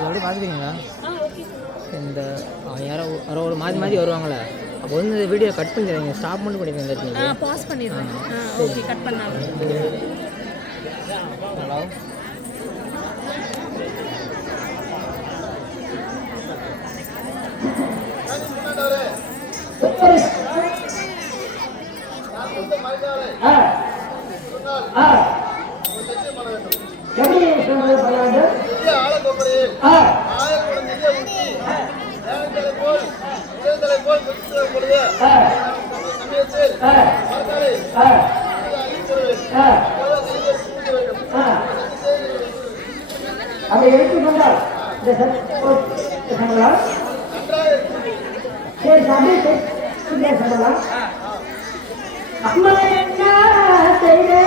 எப்படி பார்த்துக்கிறீங்களா? இந்த யாரோ ஒரு மாதிரி வருவாங்களே, அப்போ வந்து இந்த வீடியோ கட் பண்ணிடுறீங்க, ஸ்டாப் மட்டும் பண்ணிடுறீங்க. பாஸ் பண்ணிடுறேன். ஓகே, கட் பண்ணாங்க. ஹலோ, அதை எடுத்துக்கொண்டால் சரி சொல்லலாம். அம்மா என்ன செய்ய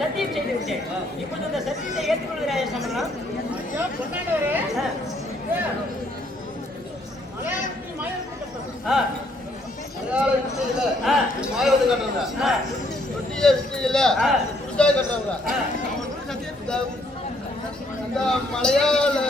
சத்தியம் செய்து விட்டேன். இப்பொழுது அந்த சத்தியத்தை ஏற்றுக்கொள்கிறாய் சம்பளம். மலையாள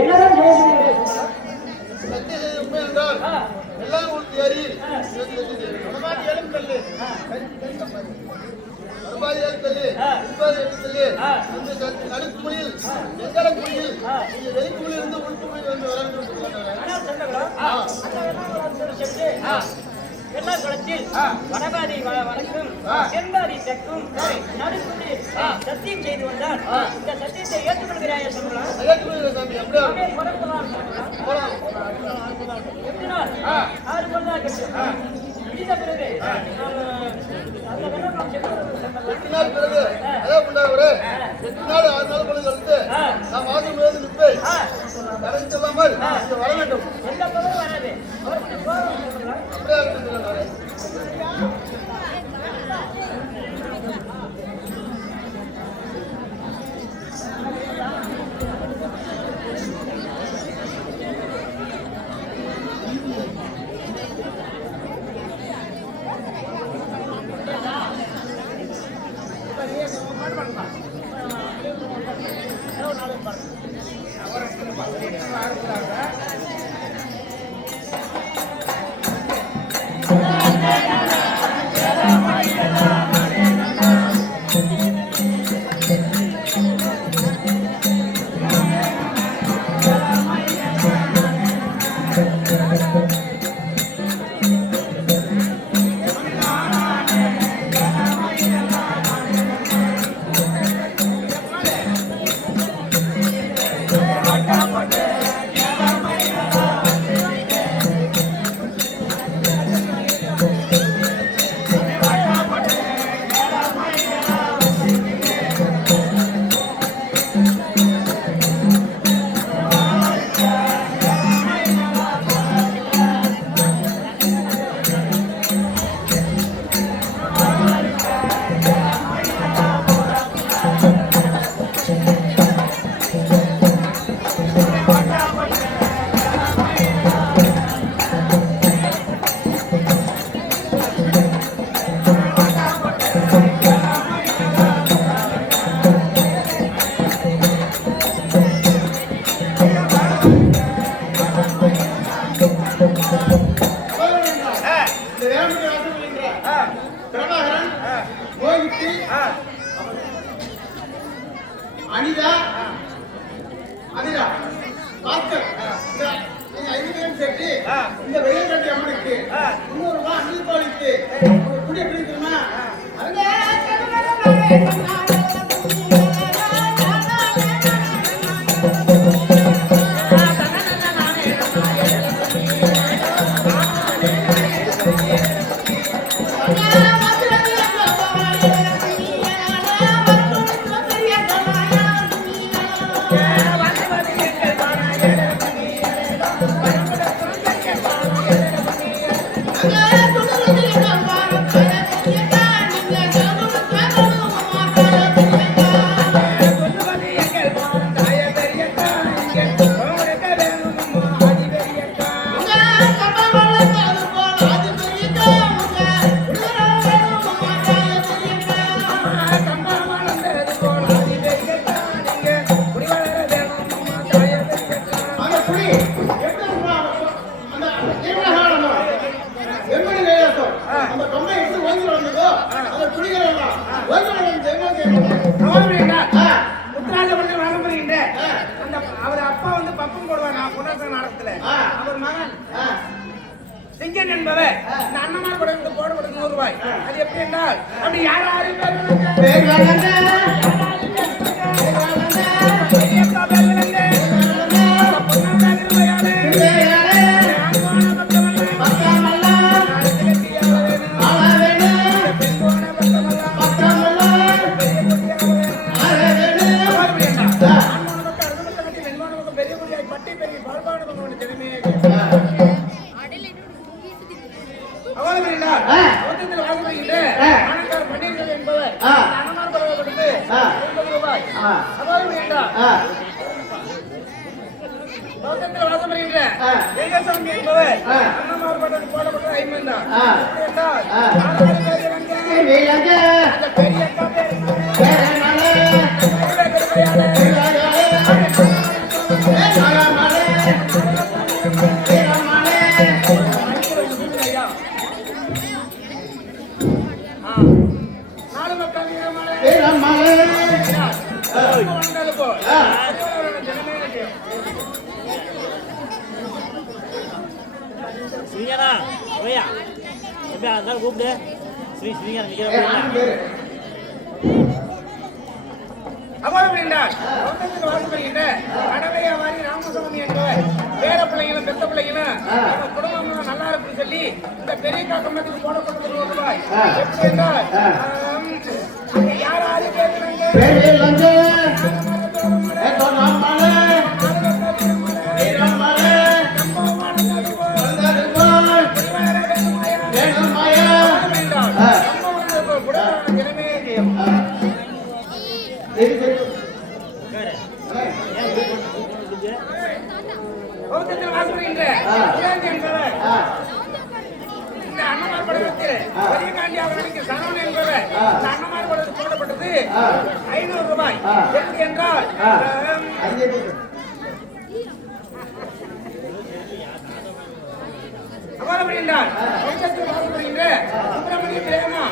என்னதான் செய்ய முடியும்? சத்திய செய்தி உண்மை என்றால் எல்லாம் உறுதி அறியில் அனுமாதி ஏழும் கல்லு அனுமாதி ஏழு கல்லு உண்பாதி எட்டு கல்லு இந்த நடுக்குழியில் எங்கடக்குழியில் நீங்க வெளிக்குழியில் இருந்து உள்குழியில் வந்து வர வேண்டும் என்று சொன்னாங்க. எல்லா குளத்தில் வடபாதி வடக்கும் தென்பாதி தெற்கும் நடுக்குடி சத்தியம் செய்து வந்தால் இந்த சத்தியத்தை ஏற்றுக்கொள்கிறாயா சொல்லலாம்? ஏற்றுக்கொள்கிறேன் சாமி. அப்படியே போலாம். எத்தனால் 6 கொள்ளாக முடிந்த பிறகு அந்த வெள்ளம் நாம் சென்று 8 நாள் பிறகு அதான் உண்டாவது 8 நாள் 6 நாள் பிறகு கழித்து நாம் வாசல் மீது நிற்பேன். கடன் சொல்லாமல் இங்க வர வேண்டும். எந்த பதவும் வராது. அவருக்கு கோபம் சொல்லலாம். அப்படியே இருக்கிறேன். அனிதா அதிரா பாஸ்கர் நீங்க 5 பேரும் சேர்த்து இந்த வெயில் கட்டி அம்மனுக்கு 300 ரூபாய் அணில் பாலிக்கு குடி எப்படி இருக்குமா சிங்கன் என்பவர் இந்த அண்ணமார் படத்துக்கு போடப்பட்ட 100 ரூபாய். அது எப்படி என்றால் அப்படி யாராரு பெரிய நாடு மக்கள் வீரமலை ஸ்ரீங்கண்ணா ஓய்யா எப்படி அதனால கூப்பிடு ஸ்ரீங்கண்ணா நிற்கிற கடவையாவாரி ராமசாமி என்பவர் பேர பிள்ளைங்களும் பெத்த பிள்ளைங்களும் நம்ம குடும்பம் நல்லா இருக்குன்னு சொல்லி இந்த பெரிய காக்கமத்துக்கு போடப்பட்டது ரூபாய் எப்படி என்றால் யாராவது கேட்கிறாங்க போடப்பட்டது 500 ரூபாய் எப்படி என்றால் அவ்வாறு என்றால் சுப்பிரமணிய பிரேமா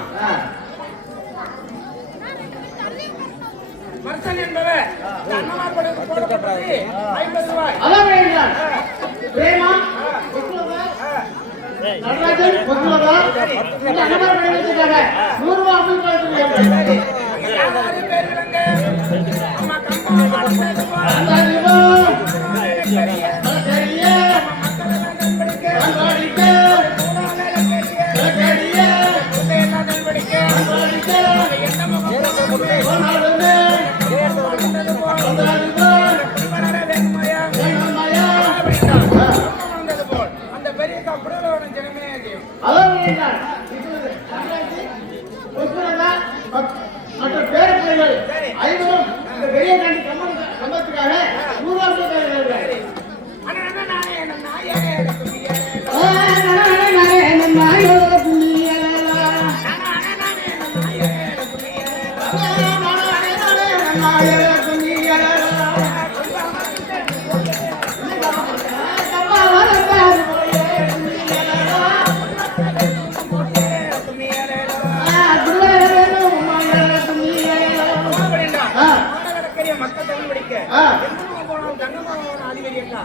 மர்சன் என்பவர் அண்ணமார் படத்துக்கு போடப்பட்டது 50 ரூபாய் பிரேமா நடராஜன் பொதுவாக இந்த அண்ணமார் படத்துக்காக 100 ரூபாய் அமல் கொடுத்துருக்காங்க யாராவது பேர் விளங்க அம்மா கம்பா அந்த பெரிய கப்பலோட ஜனமே மற்ற பேர பிள்ளைகள் 5 இந்த பெரிய கம்பத்துக்காக 100 மக்கள் தமிழ் படிக்க போனாலும் கண்ணம்மா அதிபதியக்கா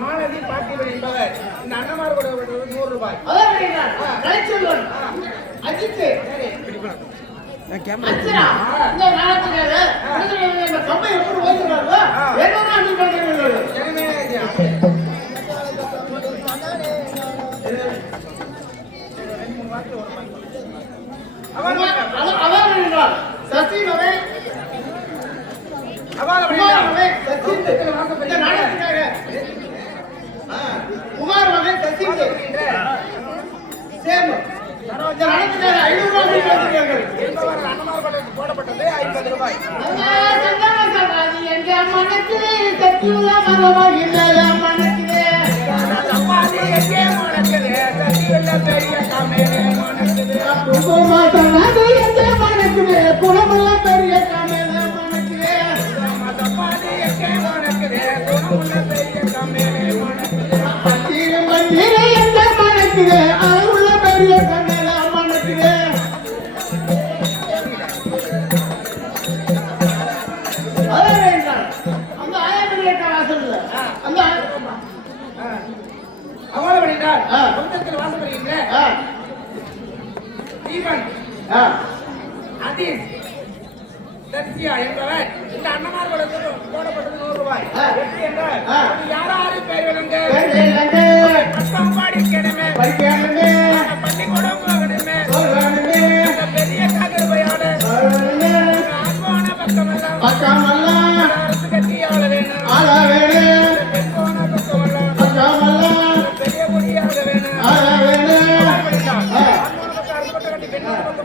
மாலதி பார்த்திபன் என்பவர் இந்த அண்ணமார் 100 ரூபாய் அஜித் குமார் மகன் சச்சின் போடப்பட்டது 50 ரூபாய் குணமுள்ள பெரிய உள்ள பெரிய அந்த அவ்வாறு வாசப்படுகின்ற தீபன் ஆ. அதீஸ் தர்சியா என்பவர் இந்த அன்னமார் வளர்த்து போடப்பட்டது 100 ரூபாய். எப்படி என்றால் அது யாராரு பேர் விளங்க அப்பாடி கேடுமே பள்ளிக்கூடம் போகணுமே பெரிய காகரவையோட ஆத்மான பக்கமெல்லாம் அரசு கட்டி ஆள வேணும் பெண்கோண பக்கமெல்லாம் பெரிய குடியாக வேணும்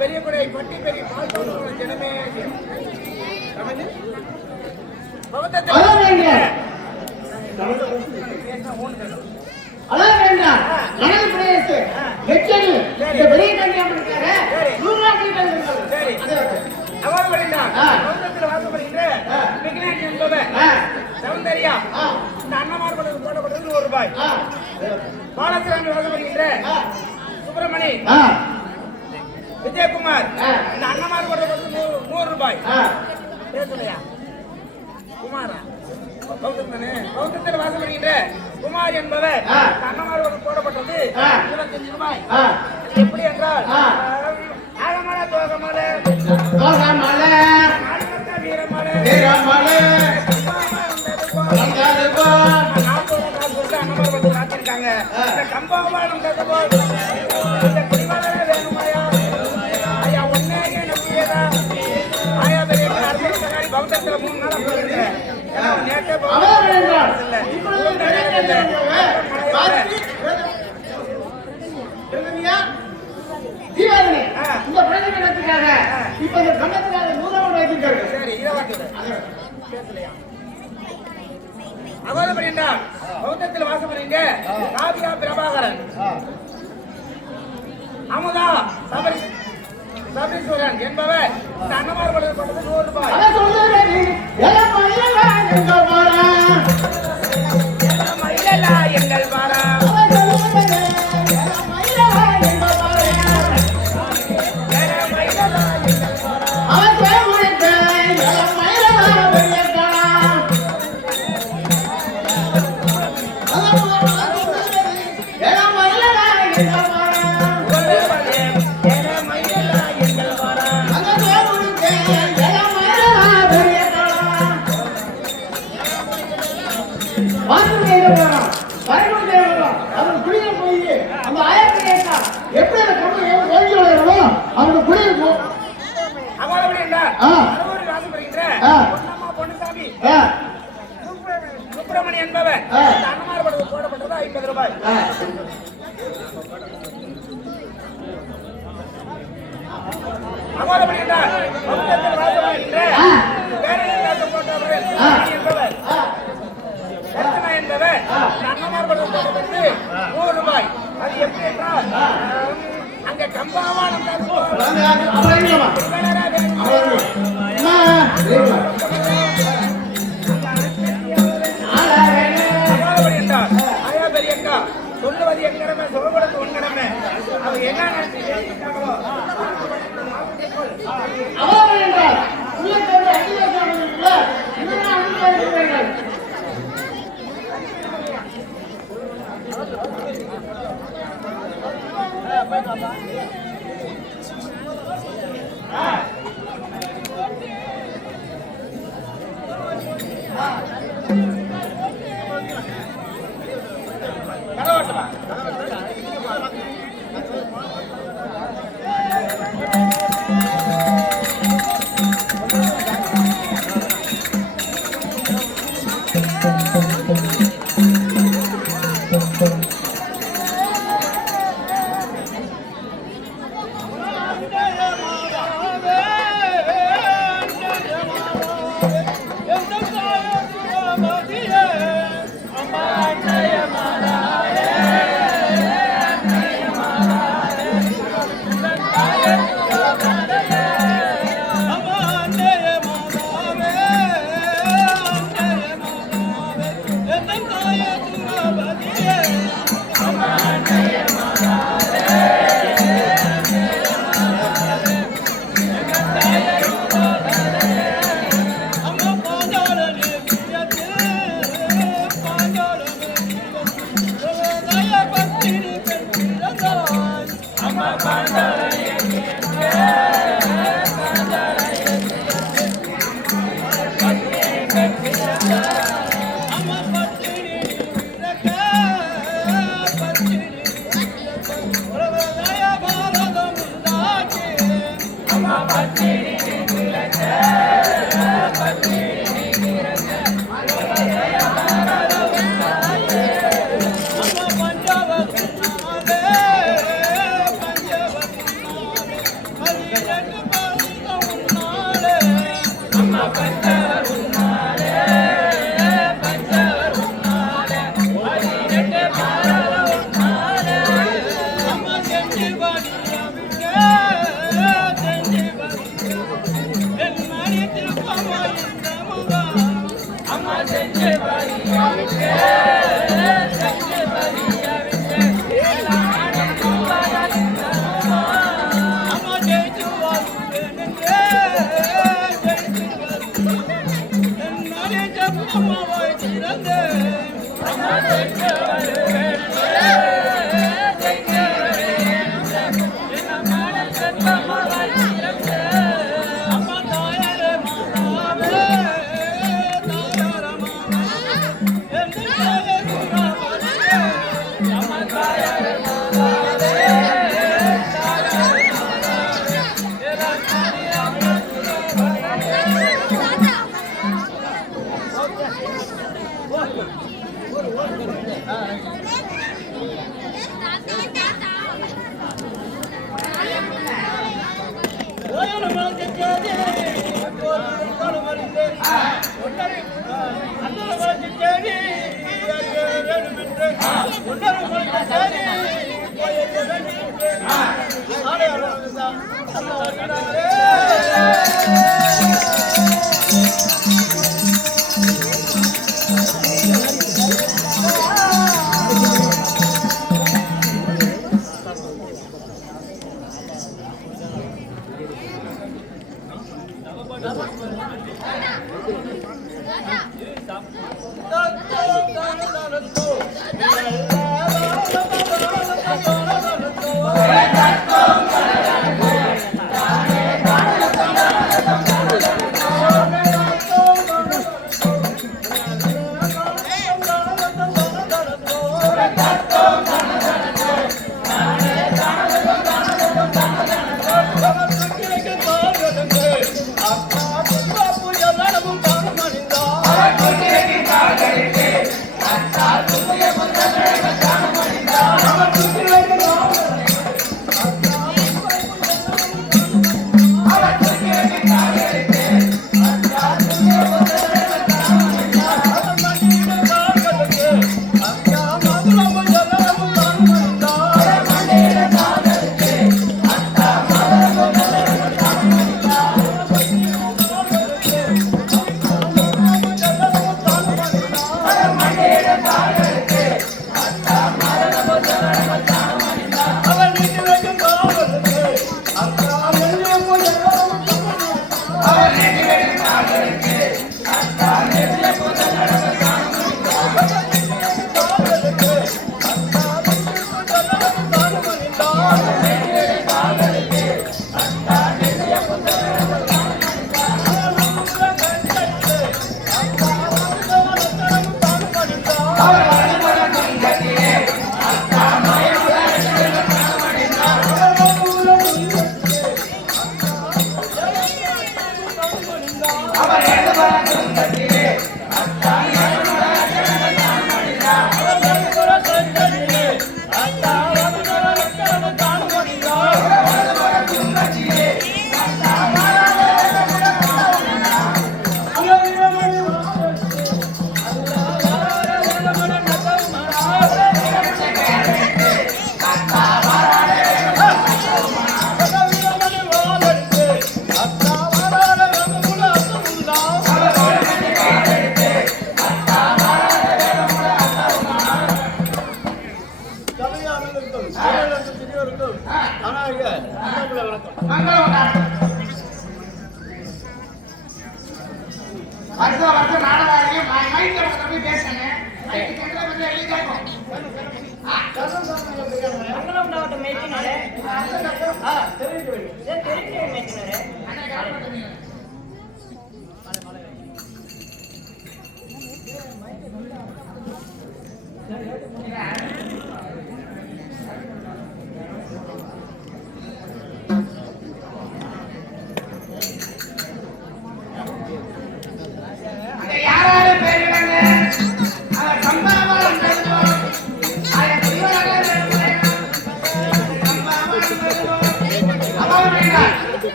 பெரிய குடியை பட்டி பெரிய பால் தோன்ற ஜனமே சௌந்தர்யா இந்த அன்னமார் போடப்பட்டது 100 ரூபாய். பாலசிராமி வழங்கப்படுகின்ற சுப்பிரமணி விஜயகுமார் இந்த அன்னமார் போடப்பட்டது 100 ரூபாய். பேசலையா குமாரா பௌத்தத்தில் வாசப்படுகின்ற குமார் என்பவர் அன்னமார் போடப்பட்டது 25 ரூபாய். எப்படி என்றால் ஆழமலை தோகமலை வீரமலை கம்பாவானம் குடிமலை வேணுமாயா ஐயா ஒன்னே நம்பியதா ஆயா பெரிய பௌத்தத்துல 3 நாளா போயிருக்கேன். நேற்றே இந்த பிரயோஜனத்துக்காக இப்ப இந்த கண்ணத்துக்காக 100 வைத்திருக்காரு. சரி இதை பேசலையா அகோதபடி என்றால் பௌத்தத்தில் வாசப்படுங்க காவியா பிரபாகரன் அமுதா சபரீஸ்வரன் என்பவர் இந்த அன்னமார் பட்டது 100 ரூபாய். எங்கள் பாரா சுப்பிரமணி என்பவர் அன்னமார் போடப்பட்டது 50 ரூபாய். அகோதபடி என்றால் என்பவர் அன்னமார் போடப்பட்டது 100 ரூபாய். அது எப்படி என்றால் அங்க கம்பாவானம் ஆயா பெரியக்கா சொல்லுவது எங்கடமே சொல்லப்படுறது உன்கடமே. அவங்க என்ன நினைச்சிருக்காங்களோ Amma Bandara வருஷம் நாடகம் மைக்ல போய் பேசுறேன் மங்களம் மேய்க்கினாரே தெரிஞ்சு மேய்க்கினாரே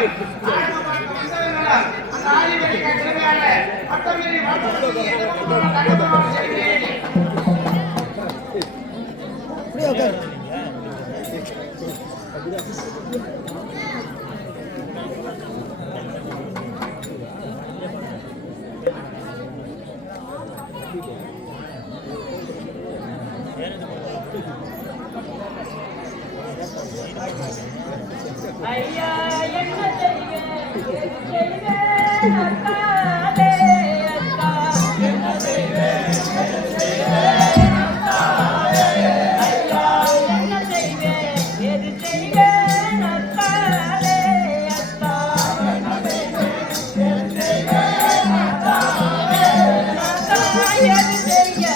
அந்த ஆடி வெற்றி கட்டுமையாக பட்டமேறி வாழ்த்துக்கள் செய்கிறேன். அப்படியே உட்காரு. ஐயா என்ன செய்வேன் அத்தாலே அத்தா என்ன செய்வேன் ஐயா என்ன செய்வேன் எது செய்வேன் அத்தாலே அத்தா என்ன செய்வேன் எது செய்வேன் அத்தாலே அத்தா எது செய்ய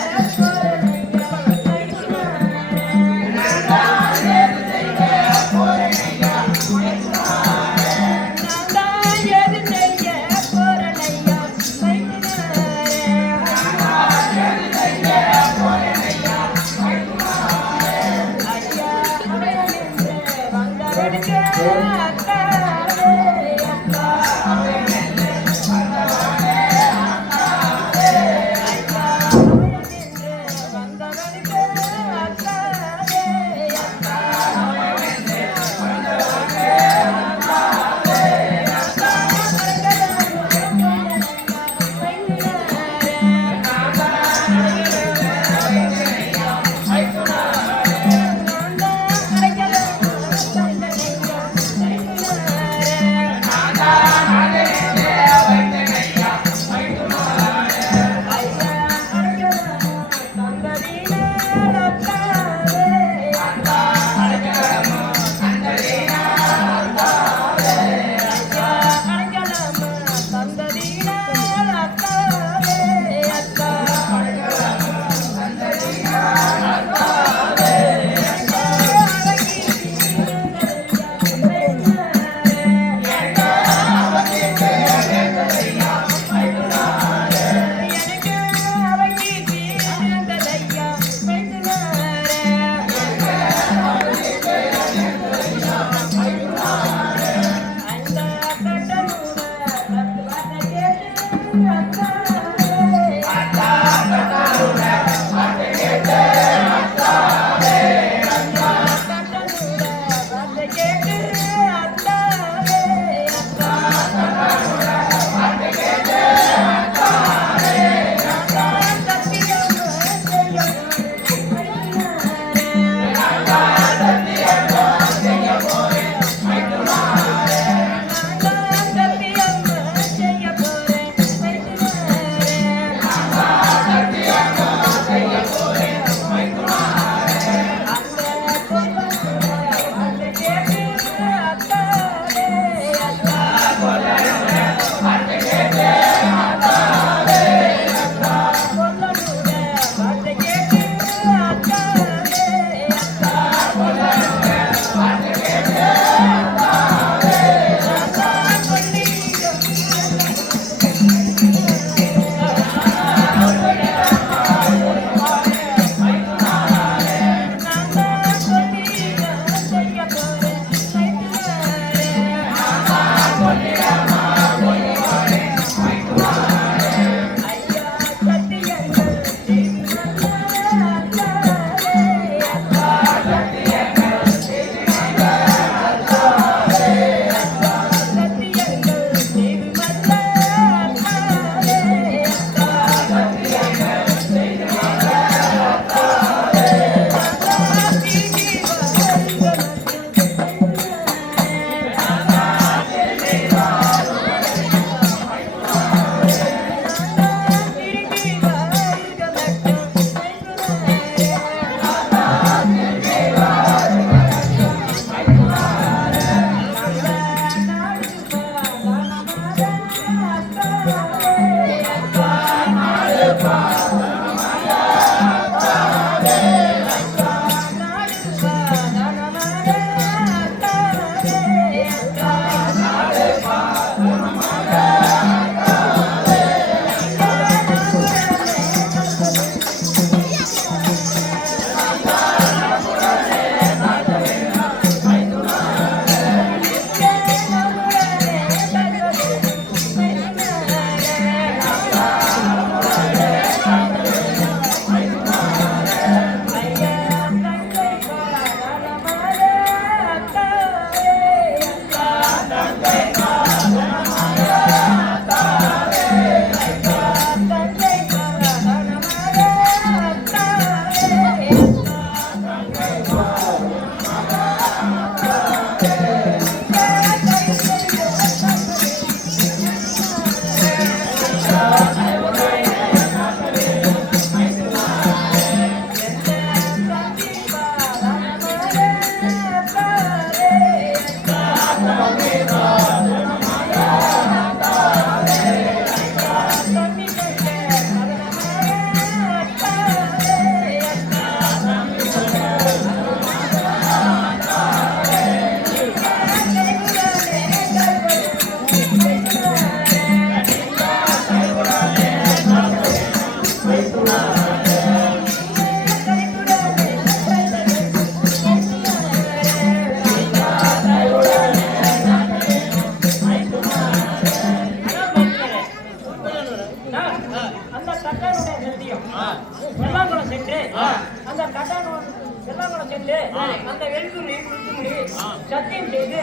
சத்தியம் செய்து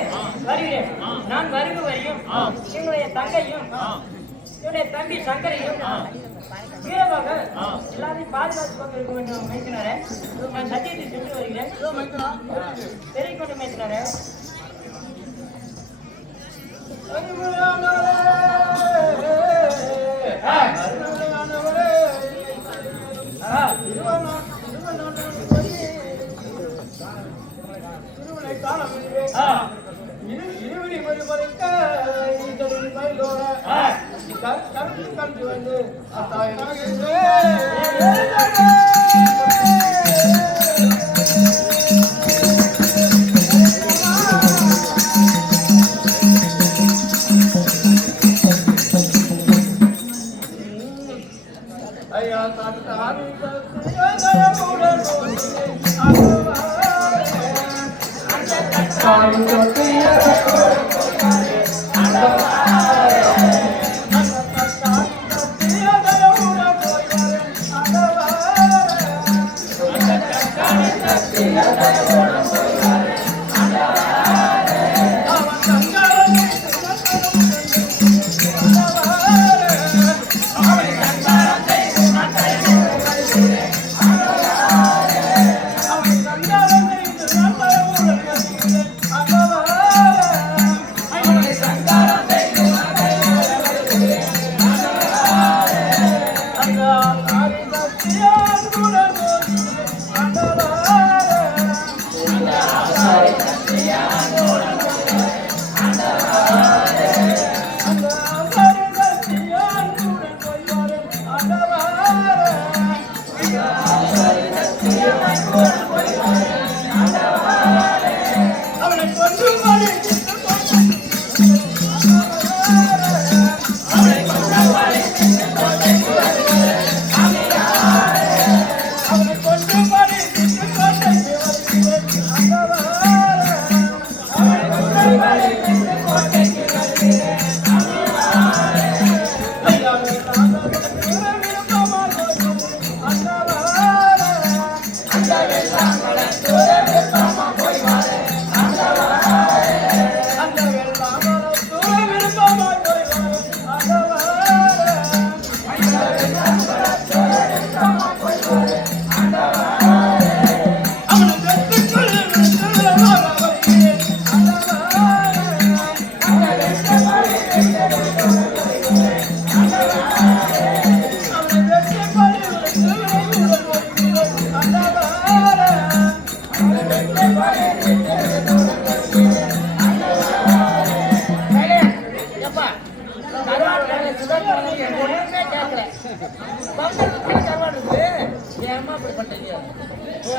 வருகிறேன். நான் வருக வரையும் என்னுடைய தங்கையும் என்னுடைய தம்பி சங்கரையும் வீரமாக எல்லாத்தையும் பாதுகாத்து கொண்டு இருக்க வேண்டும் மைத்தினாரே. நான் சத்தியத்தை சென்று வருகிறேன். தெரிவிக்கொண்டு மைத்தினாரே.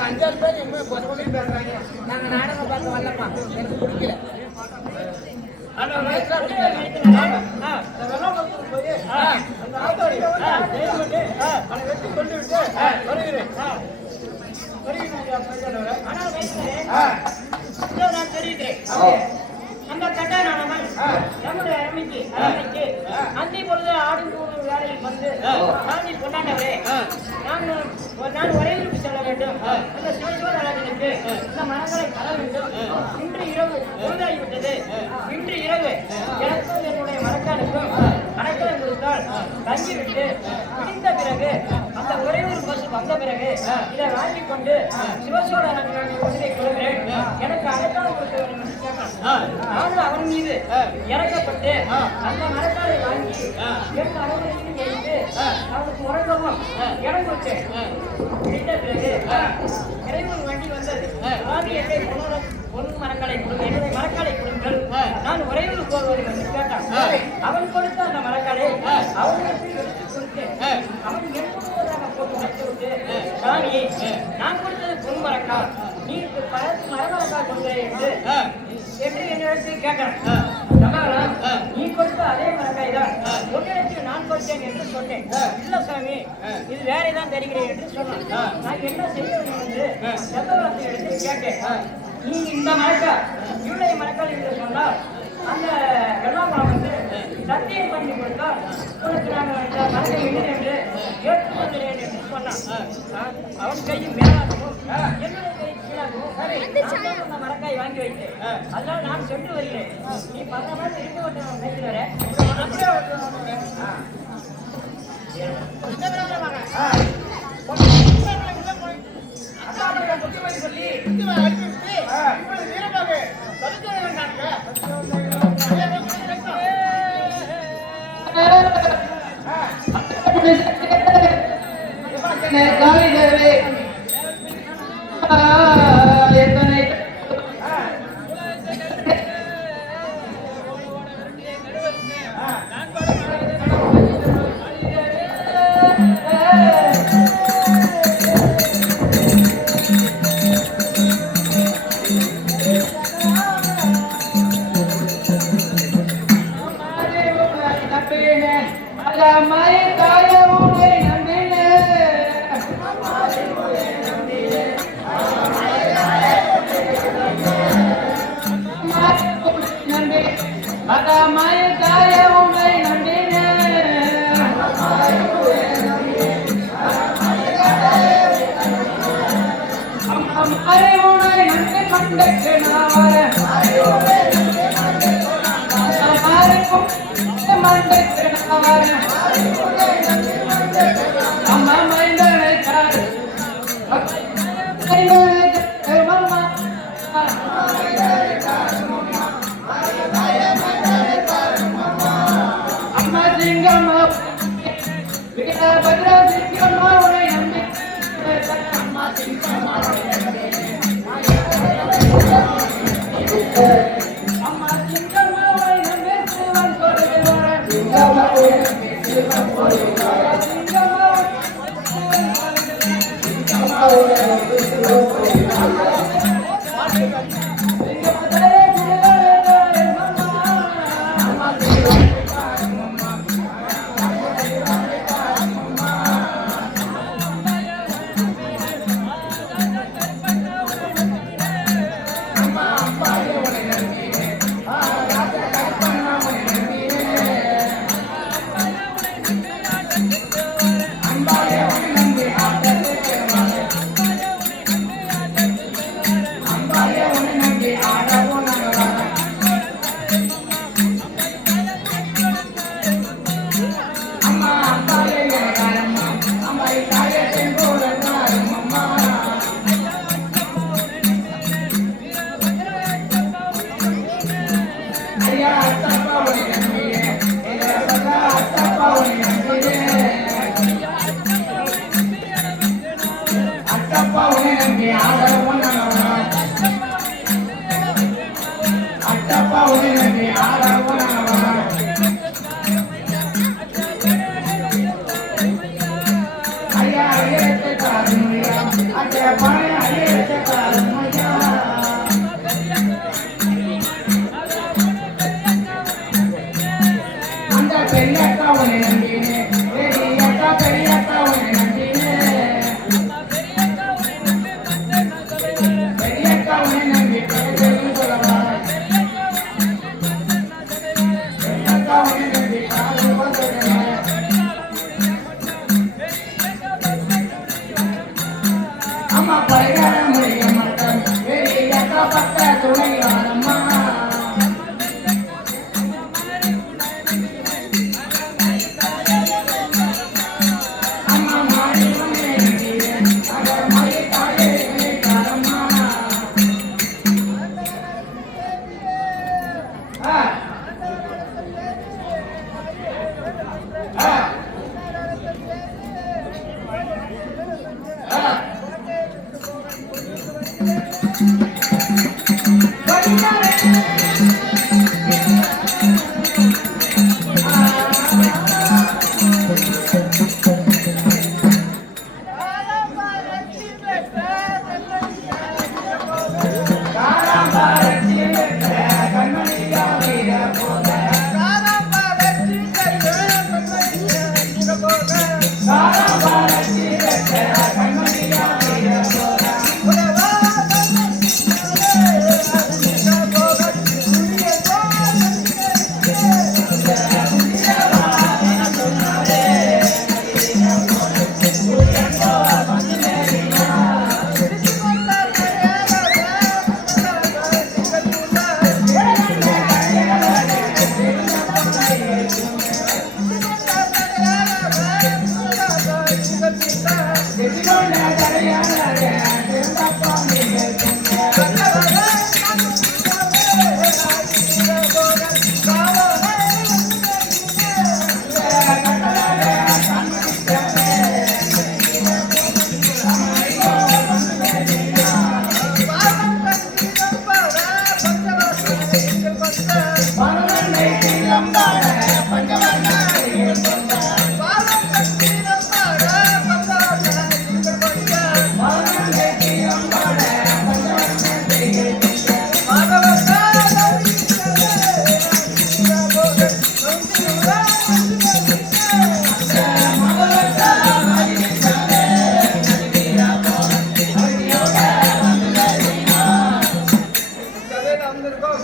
அஞ்சாறு பேர் பேசுறாங்க. நாங்க நாடகம் பார்க்க வரலப்பா, எனக்கு பிடிக்கல. நான் தெரிவிக்கிறேன். அந்த கட்டாயமானவன் நம்முடைய அரமைக்கு அந்தி பொழுது ஆடும் கூடும் வேலையில் வந்து சாமி கொண்டாண்டவரே, நான் வரையிலுக்கு செல்ல வேண்டும். அந்த சிவசிவராஜனுக்கு இந்த மரங்களை தர வேண்டும். இன்று இரவு பொழுதாகிவிட்டது. இன்று இரவு எனக்கும் என்னுடைய மரக்காலுக்கும் அடைக்கலம் கொடுத்தால் தங்கிவிட்டு பிடித்த பிறகு அந்த ஒரே ஒரு பஸ் வந்த பிறகு இதை வாங்கிக் கொண்டு சிவசிவராஜன் ஒன்றை கொள்கிறேன். எனக்கு அடைக்கலம் கொடுக்க வேண்டும் என்று கேட்டான். நானும் அவன் மீது இறக்கப்பட்டு அந்த மரக்காலை வாங்கி என் அனைவரையும் வைத்து அவனுக்கு உறங்கவும் இடம் கொடுத்தேன். பிடித்த பிறகு இறைவன் வண்டி வந்தது. வாங்கி என்னை பொன் மரக்காலை கொடுங்க, என்னுடைய மரக்காலை கொடுங்கள், நான் உறையூர் போவது என்று கேட்டான். அவன் கொடுத்த அந்த மரக்காலை அவனுக்கு எடுத்து கொடுத்தேன். அவன் எடுத்துவதாக போட்டு வைத்து விட்டு, சாமி நான் கொடுத்தது பொன் மரக்கால், நீ மரமரக்கால் கொடுக்கிறேன் என்று என்னிடத்தில் கேட்கிறான். நீ கொடுத்த அதே மரக்காய் தான் ஒன்றிடத்தில் நான் கொடுத்தேன் என்று சொன்னேன். இல்ல சாமி, இது வேறைதான் தருகிறேன் என்று சொன்னான். நான் என்ன செய்ய வேண்டும் என்று சத்தவரத்தை எடுத்து கேட்டேன். நீ இந்த மரக்கால் இவருடைய மரக்கால் என்று சொன்னால் அந்த வெள்ளாமரம் வந்து சத்தியம் பண்ணி கொடுத்தால் உனக்கு நாங்கள் இந்த மரத்தை இல்லை என்று ஏற்றுக்கொள்கிறேன் என்று சொன்னான். அவன் கையில் மேலாகவும் என்னுடைய கை கீழாகவும் நான் தான் அந்த மரக்காய் வாங்கி வைத்தேன். அதனால நான் சென்று வருகிறேன். நீ 10 நாள் இருந்து கொண்டு கையில் வர அப்படியே சொல்லி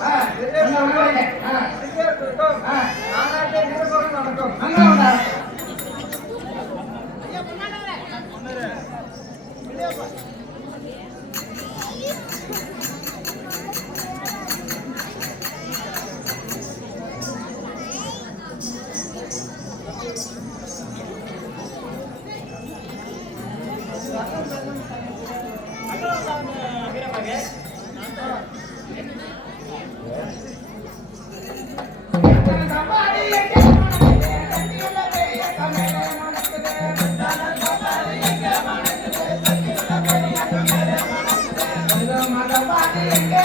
அந்த உணவகத்தை. நானாட்டே நிரூபகம் நடக்கும். அங்க வாடா. மதபாடி எங்கே